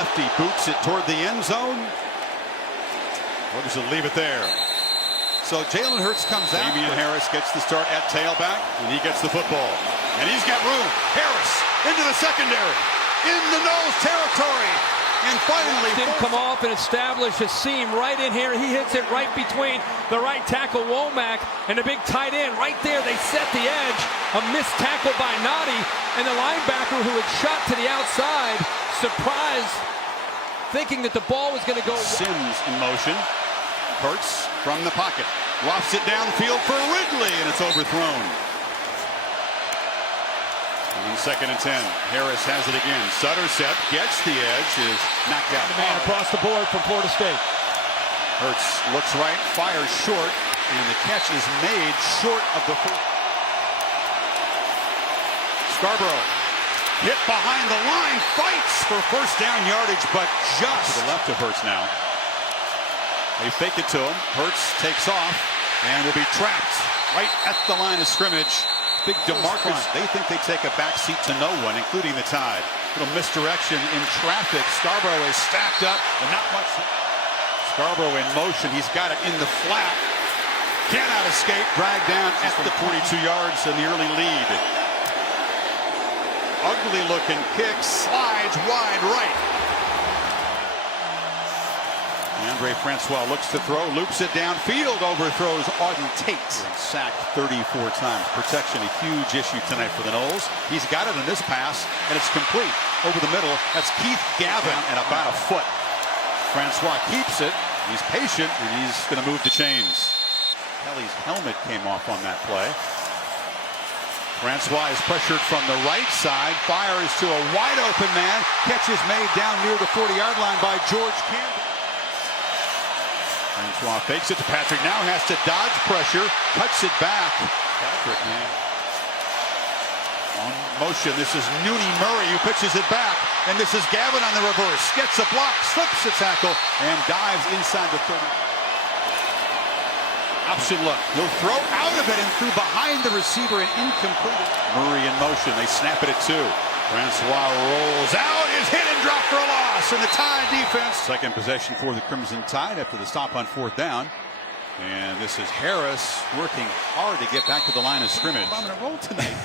lefty boots it toward the end zone. Or does it leave it there? So Jalen Hurts comes out. Damian Harris gets the start at tailback, and he gets the football. And he's got room. Harris into the secondary, in the nose territory. And finally, didn't come off and establish a seam right in here. He hits it right between the right tackle Womack and the big tight end. Right there, they set the edge. A missed tackle by Noddy, and the linebacker who had shot to the outside, surprised, thinking that the ball was going to go. Sims in motion. Hurts from the pocket. Lofts it downfield for Ridley, and it's overthrown. On 2nd and 10, Harris has it again. Sutter set, gets the edge, is knocked out. The man across the board from Florida State. Hurts looks right, fires short, and the catch is made short of the foot. Scarborough hit behind the line, fights for first down yardage, but just to the left of Hurts now. They fake it to him. Hurts takes off and will be trapped right at the line of scrimmage. Big DeMarcus, they think they take a back seat to no one, including the Tide. Little misdirection in traffic. Scarborough is stacked up, and not much. Scarborough in motion. He's got it in the flat. Cannot escape. Dragged down at the 42 yards in the early lead. Ugly looking kick. Slides wide right. Andre Francois looks to throw, loops it downfield, overthrows Auden Tate. Sacked 34 times. Protection, a huge issue tonight for the Noles. He's got it in this pass, and it's complete. Over the middle, that's Keith Gavin, and about a foot. Francois keeps it. He's patient, and he's going to move the chains. Kelly's helmet came off on that play. Francois is pressured from the right side, fires to a wide-open man. Catch is made down near the 40-yard line by George Campbell. Francois fakes it to Patrick. Now has to dodge pressure. Cuts it back. Patrick, man. On motion. This is Nooney Murray who pitches it back. And this is Gavin on the reverse. Gets a block. Slips the tackle. And dives inside the 30. Option look. He'll throw out of it and through behind the receiver and incomplete. Murray in motion. They snap it at 2. Francois rolls out, is hit and dropped for a loss, and the Tide defense. Second possession for the Crimson Tide after the stop on 4th down. And this is Harris working hard to get back to the line of scrimmage. I'm going to roll tonight.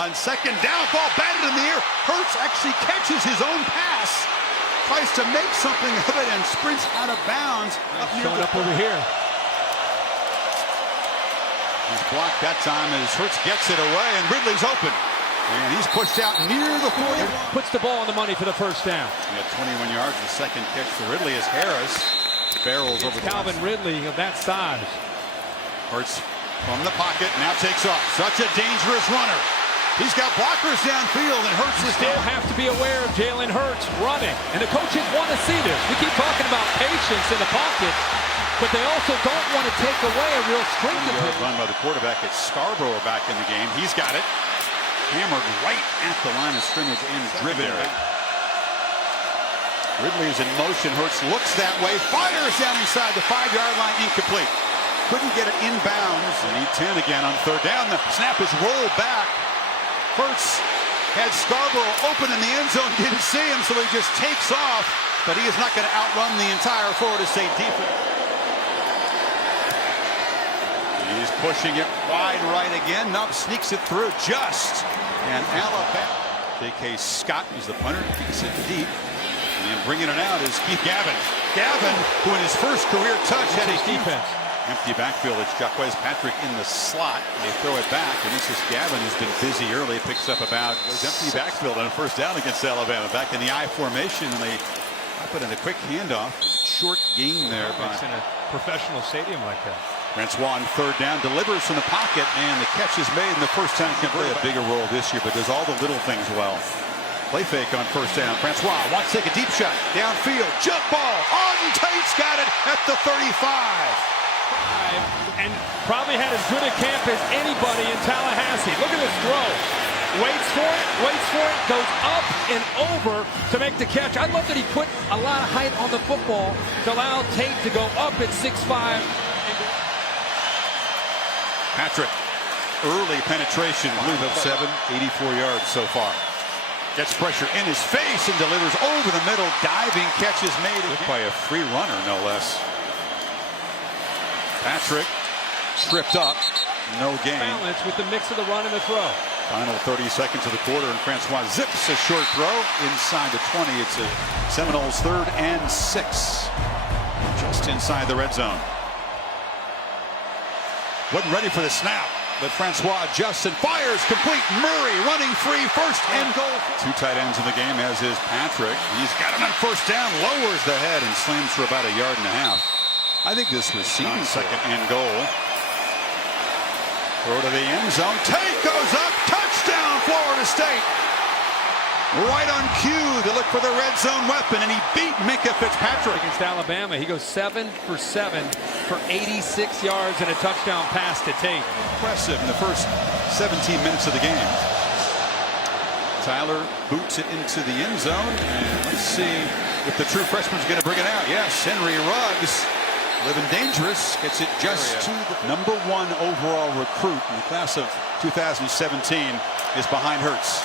On 2nd down, ball batted in the air. Hurts actually catches his own pass, tries to make something of it, and sprints out of bounds. Showing up over here. He's blocked that time as Hurts gets it away, and Ridley's open. And he's pushed out near the 40. Puts the ball on the money for the first down. He had 21 yards. The second catch for Ridley as Harris barrels over Calvin Ridley of that size. Hurts from the pocket, now takes off. Such a dangerous runner. He's got blockers downfield, and Hurts is Still have to be aware of Jalen Hurts running. And the coaches want to see this. We keep talking about patience in the pocket, but they also don't want to take away a real strength of him. Run by the quarterback. It's Scarborough back in the game. He's got it. Hammered right at the line of scrimmage and driven. Ridley is in motion. Hurts looks that way. Fires down inside the 5-yard line. Incomplete. Couldn't get it inbounds. They need 10 again on 3rd down. The snap is rolled back. Hurts had Scarborough open in the end zone. Didn't see him, so he just takes off. But he is not going to outrun the entire Florida State defense. He's pushing it wide right again. Nubb sneaks it through just. And Alabama. J.K. Scott is the punter. Kicks it deep. And bringing it out is Keith Gavin. Gavin, who in his first career touch had a defense. Empty backfield. It's Jacquez Patrick in the slot. They throw it back. And this is Gavin, who's been busy early. Picks up about empty backfield on a first down against Alabama. Back in the I formation. And they put in a quick handoff. Short gain there. In a professional stadium like that. Francois on 3rd down, delivers from the pocket, and the catch is made, and the first time can play a bigger role this year, but does all the little things well. Play fake on 1st down. Francois wants to take a deep shot. Downfield, jump ball. Auden Tate's got it at the 35. And probably had as good a camp as anybody in Tallahassee. Look at this throw. Waits for it, goes up and over to make the catch. I love that he put a lot of height on the football to allow Tate to go up at 6'5". Patrick, early penetration, blue of 7, 84 yards so far. Gets pressure in his face and delivers over the middle. Diving catch is made by a free runner, no less. Patrick tripped up. No gain. Balance with the mix of the run and the throw. Final 30 seconds of the quarter, and Francois zips a short throw inside the 20. It's a Seminoles 3rd and 6. Just inside the red zone. Wasn't ready for the snap, but Francois adjusts and fires complete. Murray running free, first and goal. Two tight ends in the game, as is Patrick. He's got him on first down, lowers the head and slams for about 1.5 yards. I think this was seen second and goal. Throw to the end zone. Take goes up. Touchdown, Florida State. Right on cue to look for the red zone weapon, and he beat Minkah Fitzpatrick. Against Alabama, he goes 7 for 7 for 86 yards and a touchdown pass to Tate. Impressive in the first 17 minutes of the game. Tyler boots it into the end zone, and let's see if the true freshman's going to bring it out. Yes, Henry Ruggs, living dangerous, gets it just to the #1 overall recruit in the class of 2017 is behind Hurts.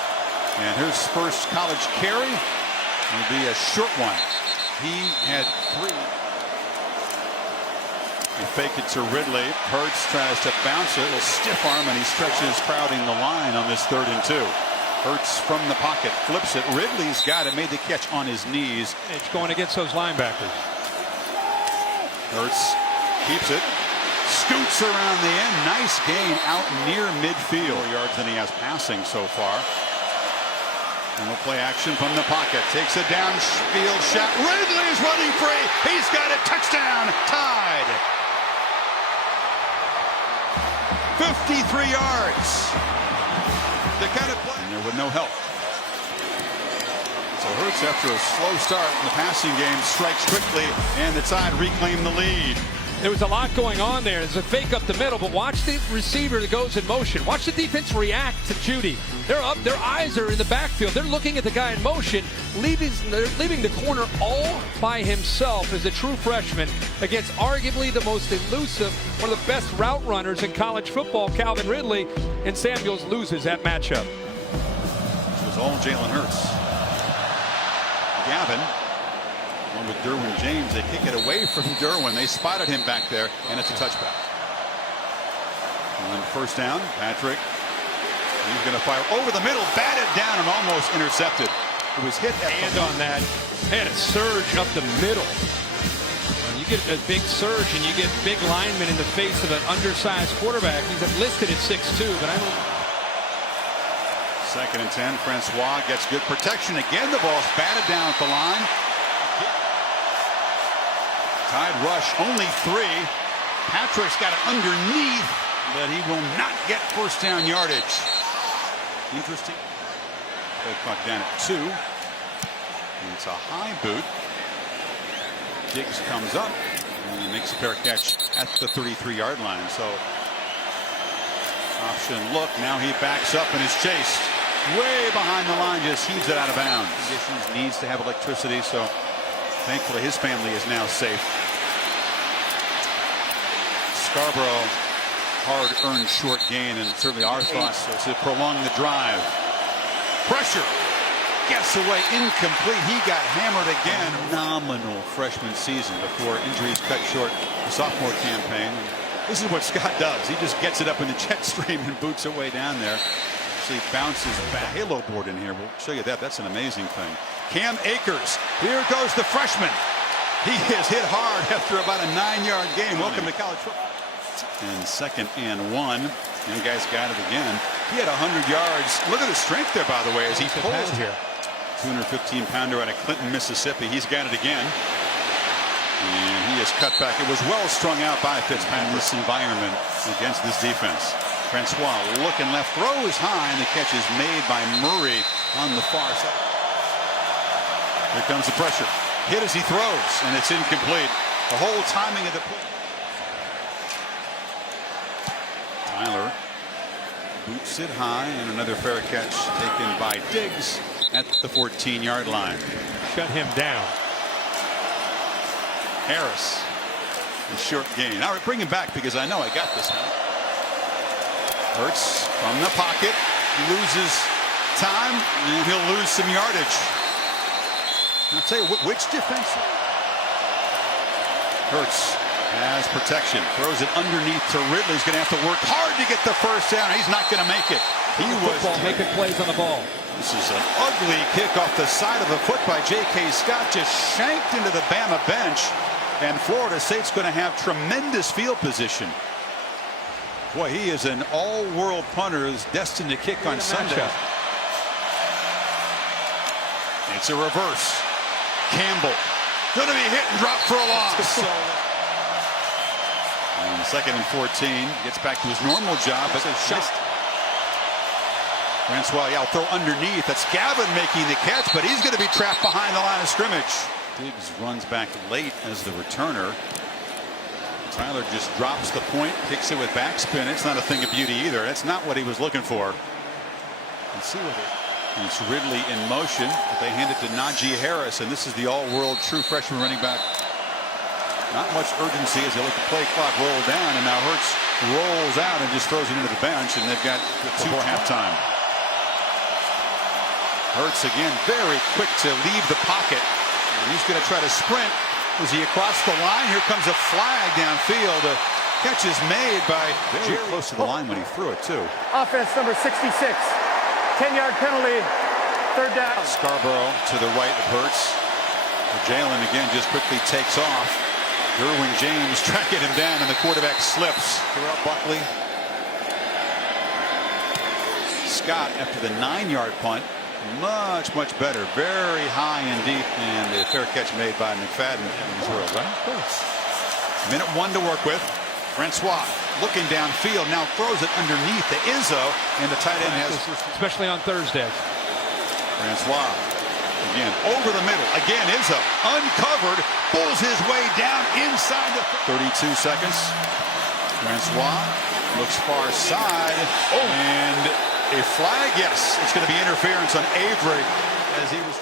And his first college carry will be a short one. He had 3. He fake it to Ridley. Hurts tries to bounce it. A little stiff arm, and he stretches, crowding the line on this 3rd and 2. Hurts from the pocket, flips it. Ridley's got it, made the catch on his knees. It's going against those linebackers. Hurts keeps it. Scoots around the end. Nice gain out near midfield. More yards than he has passing so far. And we'll play action from the pocket. Takes a downfield shot. Ridley's running free. He's got it. Touchdown. Tied. 53 yards. The kind of play. And there with no help. So Hurts, after a slow start in the passing game, strikes quickly, and the Tide reclaim the lead. There was a lot going on there. There's a fake up the middle, but watch the receiver that goes in motion. Watch the defense react to Judy. They're up. Their eyes are in the backfield. They're looking at the guy in motion, they're leaving the corner all by himself as a true freshman against arguably the most elusive, one of the best route runners in college football, Calvin Ridley, and Samuels loses that matchup. It was all Jalen Hurts. Gavin, along with Derwin James, they kick it away from Derwin. They spotted him back there, and it's a touchback. And then first down, Patrick. He's going to fire over the middle, batted down, and almost intercepted. It was hit at hand on that. And a surge up the middle. When you get a big surge and you get big linemen in the face of an undersized quarterback, he's listed at 6'2", but I don't. 2nd and 10. Francois gets good protection. Again, the ball's batted down at the line. Tide rush, only 3. Patrick's got it underneath, but he will not get first down yardage. Interesting. Play clock down at 2. It's a high boot. Diggs comes up, and he makes a fair catch at the 33-yard line. So, option look. Now he backs up and is chased. Way behind the line, just heaves it out of bounds. Conditions, needs to have electricity, so thankfully his family is now safe. Scarborough, hard-earned short gain, and certainly our thoughts to prolong the drive. Pressure, gets away, incomplete. He got hammered again. Phenomenal freshman season before injuries cut short the sophomore campaign. This is what Scott does. He just gets it up in the jet stream and boots it way down there. Actually bounces back. Halo board in here. We'll show you that. That's an amazing thing. Cam Akers. Here goes the freshman. He is hit hard after about a 9-yard gain. Welcome to college football. And 2nd and 1. And the guy's got it again. He had 100 yards. Look at the strength there, by the way, as he pulls here. 215-pounder out of Clinton, Mississippi. He's got it again. And he is cut back. It was well strung out by Fitzpatrick in this environment against this defense. Francois looking left, throws high, and the catch is made by Murray on the far side. Here comes the pressure. Hit as he throws, and it's incomplete. The whole timing of the play. Tyler boots it high, and another fair catch taken by Diggs at the 14-yard line. Shut him down. Harris, a short gain. All right, bring him back because I know I got this now. Hurts from the pocket, loses time, and he'll lose some yardage. I'll tell you which defense. Hurts has protection, throws it underneath to Ridley. He's going to have to work hard to get the first down. He's not going to make it. He was making plays on the ball. This is an ugly kick off the side of the foot by J.K. Scott, just shanked into the Bama bench, and Florida State's going to have tremendous field position. Boy, he is an all-world punter who's destined to kick on Sunday. It's a reverse. Campbell going to be hit and dropped for a loss. And 2nd and 14, gets back to his normal job, but a shot. Francois, yeah, will throw underneath. That's Gavin making the catch, but he's going to be trapped behind the line of scrimmage. Diggs runs back late as the returner. Tyler just drops the point, kicks it with backspin. It's not a thing of beauty either. That's not what he was looking for. Let's see what it is. It's Ridley in motion, but they hand it to Najee Harris, and this is the all-world true freshman running back. Not much urgency as they let the play clock roll down, and now Hurts rolls out and just throws it into the bench, and they've got two halftime. Hurts again very quick to leave the pocket. And he's going to try to sprint. Is he across the line? Here comes a flag downfield. A catch is made by very close to the line when he threw it too. Offense number 66. 10-yard penalty. 3rd down. Scarborough to the right of Hurts. Jalen again just quickly takes off. Derwin James tracking him down, and the quarterback slips. Terrell Buckley. Scott after the 9-yard punt. Much better. Very high and deep, and the fair catch made by McFadden. Minute 1 to work with. Francois looking downfield, now throws it underneath to Izzo, and the tight end has, especially on Thursday. Francois again over the middle. Again Izzo uncovered, pulls his way down inside the 32 seconds. Francois looks far side, and a flag. Yes, it's going to be interference on Avery as he was.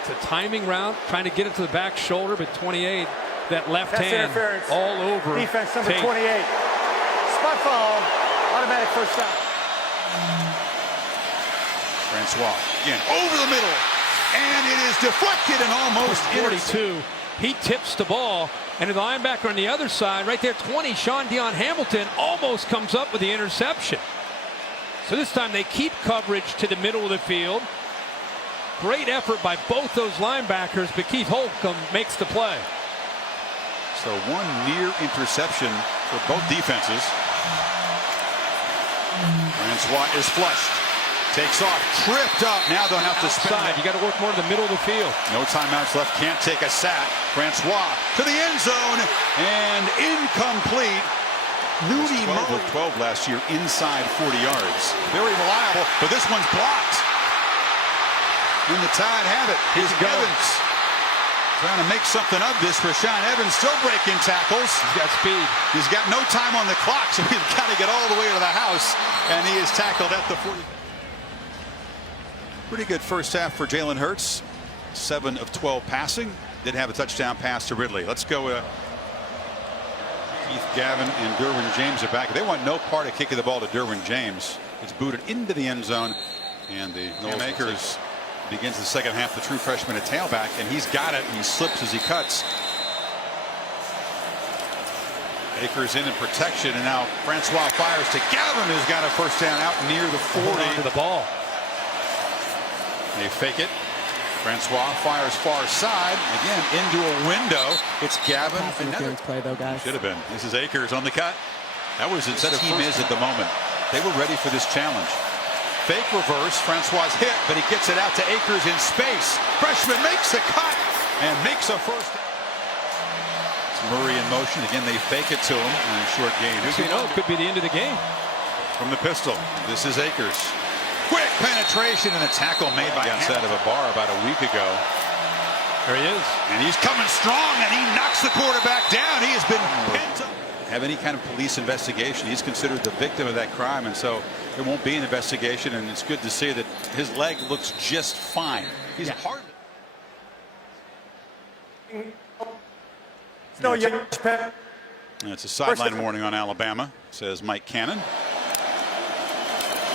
It's a timing route, trying to get it to the back shoulder, but 28. That left hand all over. Defense number 28. Spot foul. Automatic first down. Francois again over the middle, and it is deflected and almost 42. He tips the ball, and the linebacker on the other side, right there, 20. Sean Dion Hamilton almost comes up with the interception. So this time they keep coverage to the middle of the field. Great effort by both those linebackers, but Keith Holcomb makes the play. So one near interception for both defenses. Francois is flushed. Takes off. Tripped up. Now they'll have to spin it. You got to work more to the middle of the field. No timeouts left. Can't take a sack. Francois to the end zone. And incomplete. Newby 12 of 12 last year inside 40 yards. Very reliable, but this one's blocked. And the Tide have it. Here's Evans. Trying to make something of this. Rashaan Evans still breaking tackles. He's got speed. He's got no time on the clock, so he's got to get all the way to the house. And he is tackled at the 40. Pretty good first half for Jalen Hurts. 7 of 12 passing. Did have a touchdown pass to Ridley. Let's go. Keith Gavin and Derwin James are back. They want no part of kicking the ball to Derwin James. It's booted into the end zone. And the Noel Akers begins the second half. The true freshman at tailback, and he's got it. He slips as he cuts. Akers in protection, and now Francois fires to Gavin, who's got a first down out near the 40. To the ball. They fake it. Francois fires far side again into a window. It's Gavin. Interference play though, guys. Should have been. This is Akers on the cut. That was instead of team is at the moment. They were ready for this challenge. Fake reverse. Francois hit, but he gets it out to Akers in space. Freshman makes a cut and makes a first. It's Murray in motion again. They fake it to him in a short gain. You know, it could be the end of the game. From the pistol. This is Akers. Quick penetration and a tackle made by outside of a bar about a week ago. There he is. And he's coming strong, and he knocks the quarterback down. He has been pinned up. Have any kind of police investigation. He's considered the victim of that crime, and so there won't be an investigation. And it's good to see that his leg looks just fine. He's hardly. No, it's a sideline warning on Alabama, says Mike Cannon.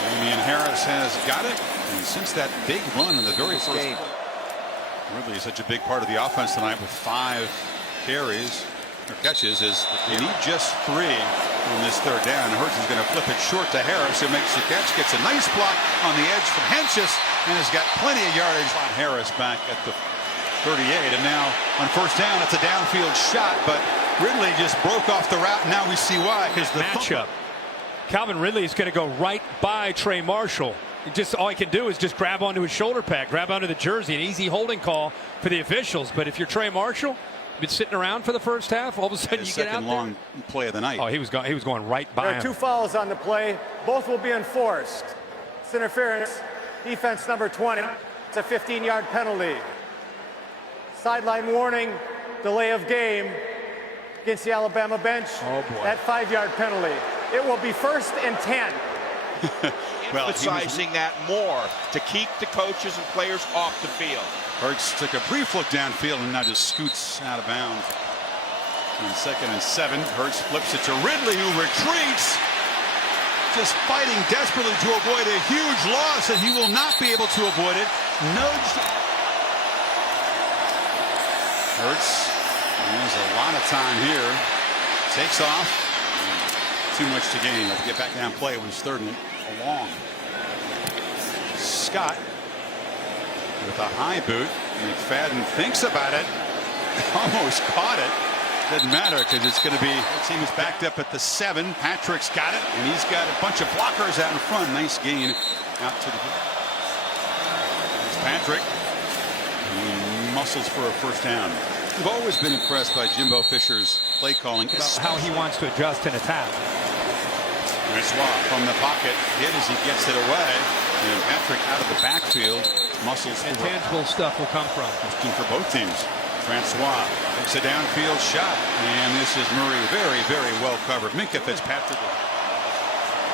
Damian Harris has got it, And since that big run in the very first game, Ridley is such a big part of the offense tonight with 5 carries or catches. You need just 3 on this third down. Hurts is going to flip it short to Harris, who makes the catch, gets a nice block on the edge from Henches, and has got plenty of yardage on Harris back at the 38. And now on first down, it's a downfield shot, but Ridley just broke off the route, and now we see why. Because the matchup. Calvin Ridley is going to go right by Trey Marshall. All he can do is just grab onto his shoulder pad, grab onto the jersey, an easy holding call for the officials. But if you're Trey Marshall, been sitting around for the first half, all of a sudden you get out there. Long play of the night. Oh, he was going right by him. There are 2 fouls on the play. Both will be enforced. It's interference. Defense number 20. It's a 15-yard penalty. Sideline warning. Delay of game against the Alabama bench. Oh boy. That 5-yard penalty. It will be 1st and 10. Well, emphasizing that more to keep the coaches and players off the field. Hurts took a brief look downfield and now just scoots out of bounds. On 2nd and 7, Hurts flips it to Ridley, who retreats, just fighting desperately to avoid a huge loss, and he will not be able to avoid it. Nudged. Hurts has a lot of time here. Takes off. Too much to gain. Let's get back down play. It was 3rd and long. Scott with a high boot. McFadden thinks about it. Almost caught it. Doesn't matter because it's going to be. The team is backed up at the 7. Patrick's got it, and he's got a bunch of blockers out in front. Nice gain out to the. There's Patrick. He muscles for a first down. We've always been impressed by Jimbo Fisher's play calling. About how he wants to adjust and attack. Francois from the pocket, hit as he gets it away, and Patrick out of the backfield, muscles. Intangible stuff will come from. Interesting for both teams. Francois takes a downfield shot, and this is Murray very, very well covered. Minkah Fitzpatrick.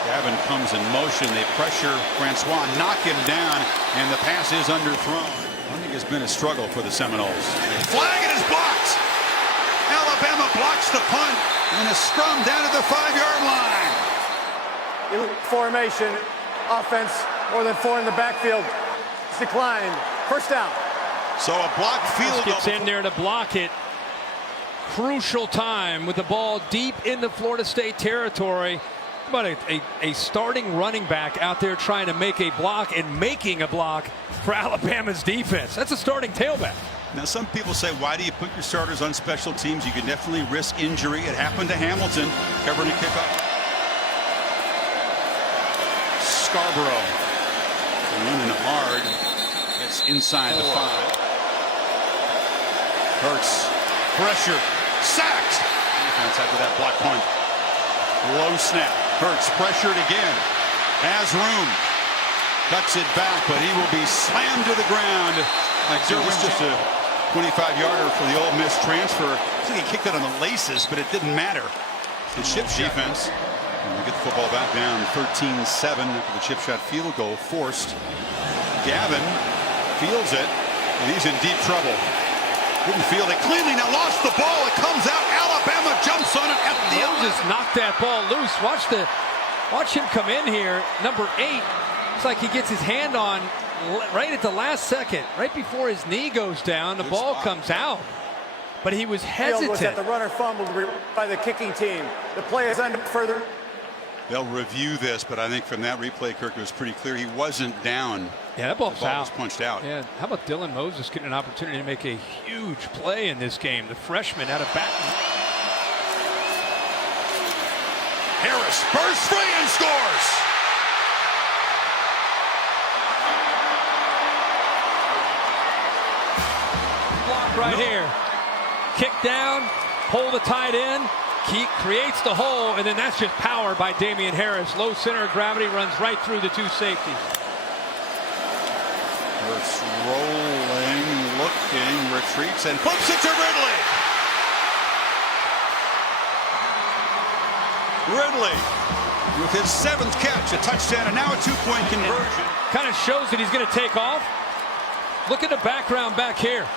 Gavin comes in motion. They pressure Francois, knock him down, and the pass is underthrown. Running has been a struggle for the Seminoles. Flag, it is blocked. Alabama blocks the punt, and a scrum down at the 5-yard line. Formation, offense, more than 4 in the backfield. It's declined. First down. So a block field goal. Gets in there to block it. Crucial time with the ball deep into Florida State territory. How about a starting running back out there trying to make a block and making a block for Alabama's defense. That's a starting tailback. Now, some people say, why do you put your starters on special teams? You can definitely risk injury. It happened to Hamilton covering a kickoff. Scarborough running hard. Gets inside the 5. Hurts. Pressure. Sacked. Defense after that block punt. Low snap. Hurts pressured again. Has room. Cuts it back, but he will be slammed to the ground. It was just a 25-yarder for the Ole Miss transfer. I think he kicked it on the laces, but it didn't matter. The chip defense. And we get the football back down 13-7 after the chip shot field goal forced. Gavin feels it, and he's in deep trouble. Didn't field it cleanly, now lost the ball. It comes out. Alabama jumps on it at the end. Moses knocked that ball loose. Watch him come in here. Number 8. Looks like he gets his hand on right at the last second, right before his knee goes down. The ball comes out, but he was hesitant. Was that the runner fumbled by the kicking team. The play is under further. They'll review this, but I think from that replay, Kirk, it was pretty clear he wasn't down. Yeah, that ball's out. Was punched out. Yeah, how about Dylan Moses getting an opportunity to make a huge play in this game? The freshman out of Baton. Harris bursts free and scores. Block right here. Kick down, pull the tight end. Creates the hole, and then that's just power by Damian Harris. Low center of gravity, runs right through the 2 safeties. Hurts rolling, looking, retreats, and flips it to Ridley. Ridley with his 7th catch, a touchdown, and now a 2-point conversion. Kind of shows that he's going to take off. Look at the background back here.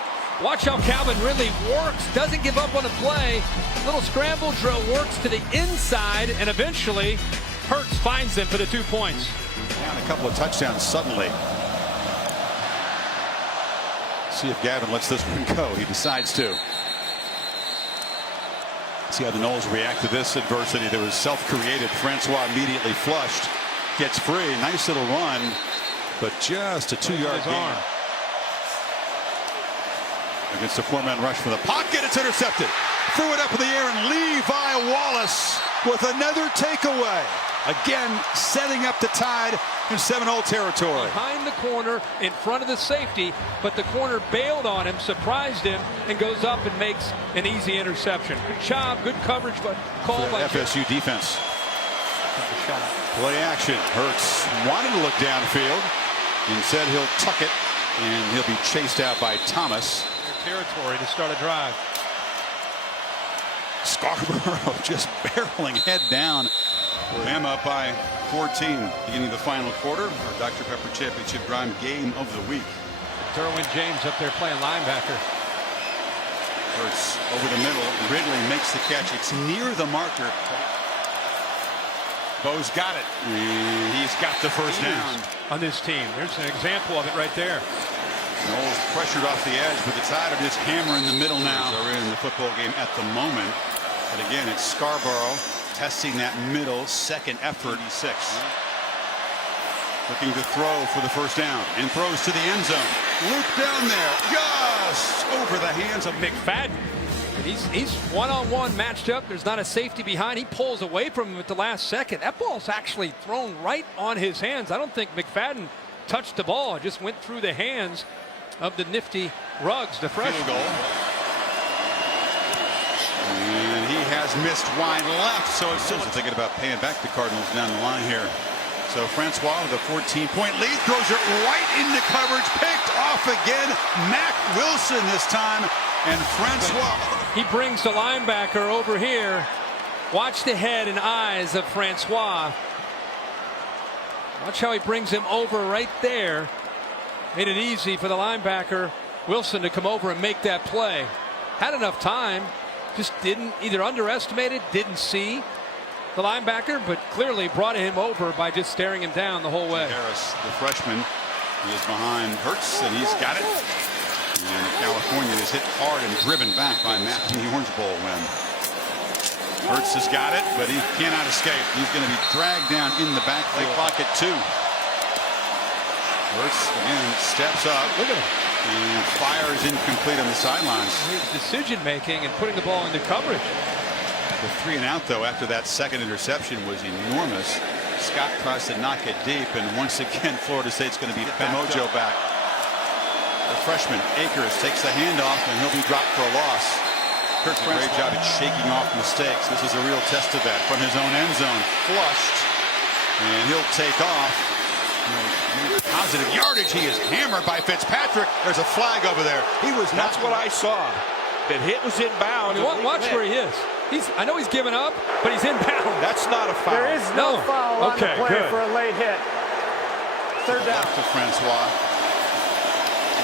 Watch how Calvin Ridley works, doesn't give up on the play. Little scramble drill works to the inside, and eventually Hurts finds them for the 2 points. Down a couple of touchdowns suddenly. See if Gavin lets this one go. He decides to. See how the Noles react to this adversity that was self-created. Francois immediately flushed. Gets free. Nice little run, but just a 2-yard gain. Against a 4-man rush from the pocket. It's intercepted. Threw it up in the air, and Levi Wallace with another takeaway. Again, setting up the Tide in Seminole territory. Behind the corner, in front of the safety, but the corner bailed on him, surprised him, and goes up and makes an easy interception. Good job, good coverage, but called by FSU defense. Play action. Hurts wanted to look downfield. Instead, he'll tuck it, and he'll be chased out by Thomas. Territory to start a drive. Scarborough just barreling head down. Bama up by 14 beginning the final quarter. Our Dr. Pepper Championship Drive game of the week. Derwin James up there playing linebacker. Hurts over the middle. Ridley makes the catch. It's near the marker. Bo's got it. He's got the first down on this team. There's an example of it right there. Noles pressured off the edge, but the Tide are just hammering the middle now. They're in the football game at the moment. But again, it's Scarborough testing that middle, second effort. 6. Looking to throw for the first down, and throws to the end zone. Loop down there, just over the hands of McFadden. He's one-on-one matched up. There's not a safety behind. He pulls away from him at the last second. That ball's actually thrown right on his hands. I don't think McFadden touched the ball. It just went through the hands of the nifty Ruggs, the freshman. Goal. And he has missed wide left, so it's still thinking about paying back the Cardinals down the line here. So Francois with a 14-point lead, throws it right into coverage, picked off again. Mac Wilson this time, and Francois. He brings the linebacker over here. Watch the head and eyes of Francois. Watch how he brings him over right there. Made it easy for the linebacker Wilson to come over and make that play. Had enough time, just didn't either underestimate it, didn't see the linebacker, but clearly brought him over by just staring him down the whole way. Harris, the freshman, he is behind Hurts, and he's got it. And California is hit hard and driven back by Matt in the Orange Bowl win. Hurts has got it, but he cannot escape. He's going to be dragged down in the back pocket too. Hurts again steps up. Look at him. And fires incomplete on the sidelines. His decision making and putting the ball into coverage. The 3 and out though after that second interception was enormous. Scott tries to knock it deep, and once again Florida State's going to be the mojo back. The freshman Akers takes the handoff, and he'll be dropped for a loss. Kirk does a great job at shaking off mistakes. This is a real test of that from his own end zone. Flushed, and he'll take off. Positive yardage. He is hammered by Fitzpatrick. There's a flag over there. That's what I saw. That hit was inbound. Watch where he is. I know he's given up, but he's inbound. That's not a foul. There is no foul on the play for a late hit. Third down. To Francois.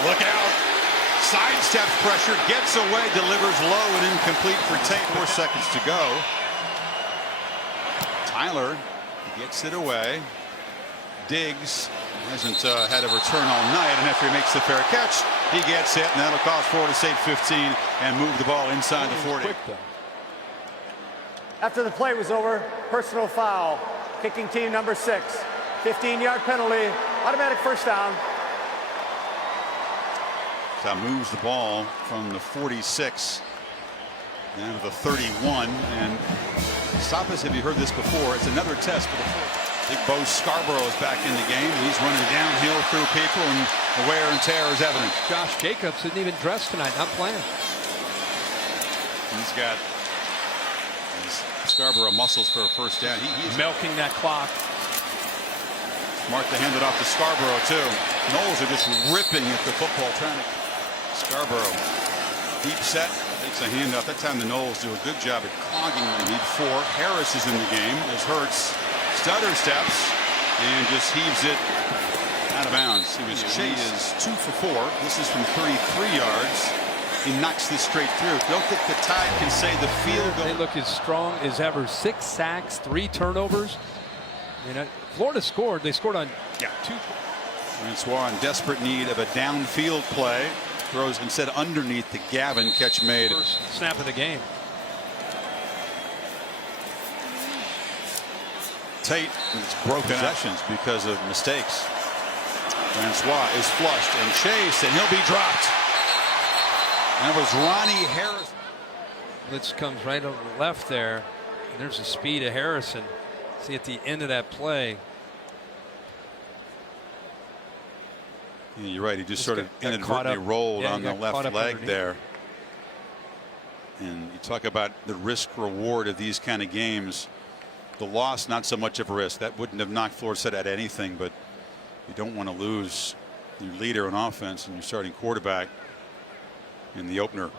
Look out. Sidesteps pressure, gets away, delivers low and incomplete for Tate. 4 seconds to go. Tyler gets it away. Diggs hasn't had a return all night, and after he makes the fair catch, he gets hit, and that'll cost Florida State 15 and move the ball inside the 40. After the play was over, personal foul. Kicking team number 6. 15-yard penalty. Automatic first down. So that moves the ball from the 46 down to the 31. And stop us if you heard this before. It's another test for the big Bo Scarborough is back in the game. He's running downhill through people, and the wear and tear is evident. Josh Jacobs isn't even dressed tonight, not playing. He's got Scarborough muscles for a first down. He's milking that clock. Smart to hand it off to Scarborough too. Noles are just ripping at the football, trying to. Scarborough, deep set, takes a handoff. That time the Noles do a good job at clogging them. Need 4. Harris is in the game. As Hurts stutter steps and just heaves it out of bounds. He was chased. 2 for 4. This is from 33 yards. He knocks this straight through. Don't think the Tide can say the field goal. They look as strong as ever. 6 sacks, 3 turnovers. Florida scored. They scored on 2. Francois in desperate need of a downfield play. Throws instead underneath the Gavin. Catch made. First snap of the game. Tate with its broken possessions because of mistakes. Francois is flushed and chased, and he'll be dropped. That was Ronnie Harris. Blitz comes right over the left there. And there's the speed of Harrison. See at the end of that play. Yeah, you're right. He just sort of got inadvertently rolled on the left leg underneath there. And you talk about the risk reward of these kind of games. The loss, not so much of a risk. That wouldn't have knocked Florida State at anything, but you don't want to lose your leader on offense and your starting quarterback in the opener.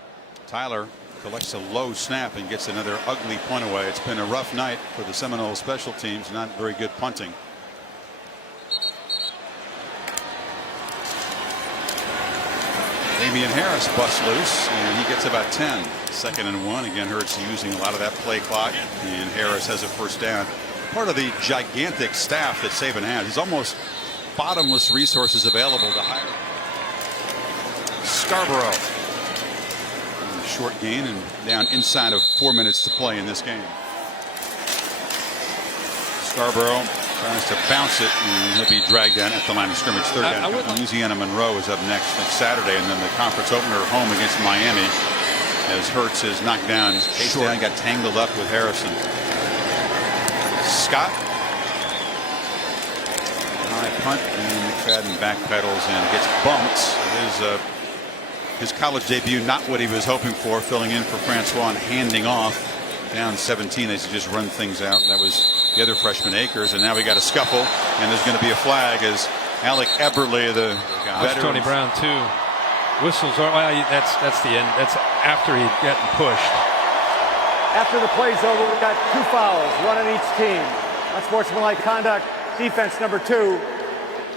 Tyler collects a low snap and gets another ugly punt away. It's been a rough night for the Seminole special teams. Not very good punting. Damian Harris busts loose, and he gets about 10. 2nd and 1. Again, Hurts using a lot of that play clock, and Harris has a first down. Part of the gigantic staff that Saban has. He's almost bottomless resources available to hire. Scarborough. And a short gain and down inside of 4 minutes to play in this game. Scarborough tries to bounce it, and he'll be dragged down at the line of scrimmage. Third down. Louisiana Monroe is up next Saturday, and then the conference opener home against Miami, as Hurts is knocked down short and got tangled up with Harrison. Scott. High punt, and McFadden backpedals and gets bumped. His college debut, not what he was hoping for, filling in for Francois and handing off. Down 17 as he just run things out. That was the other freshman, Akers, and now we got a scuffle, and there's going to be a flag as Alec Eberle, the veteran. Tony Brown too. Whistles are, well, that's the end. That's after he'd gotten pushed. After the play's over, we got 2 fouls, 1 on each team. Unsportsmanlike conduct, defense number 2.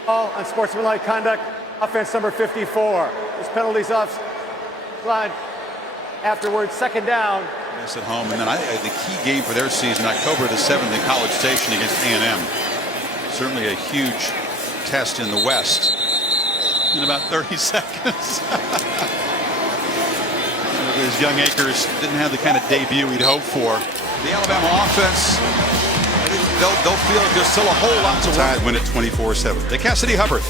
All unsportsmanlike conduct, offense number 54. This penalty's off line. Afterwards, 2nd down. Yes, at home, and then the key game for their season, October the 7th in College Station against A&M. Certainly a huge test in the West. In about 30 seconds. His young Akers didn't have the kind of debut we'd hoped for. The Alabama offense, they'll feel there's still a whole lot to work. Win it 24-7. The Cassidy Hubbard.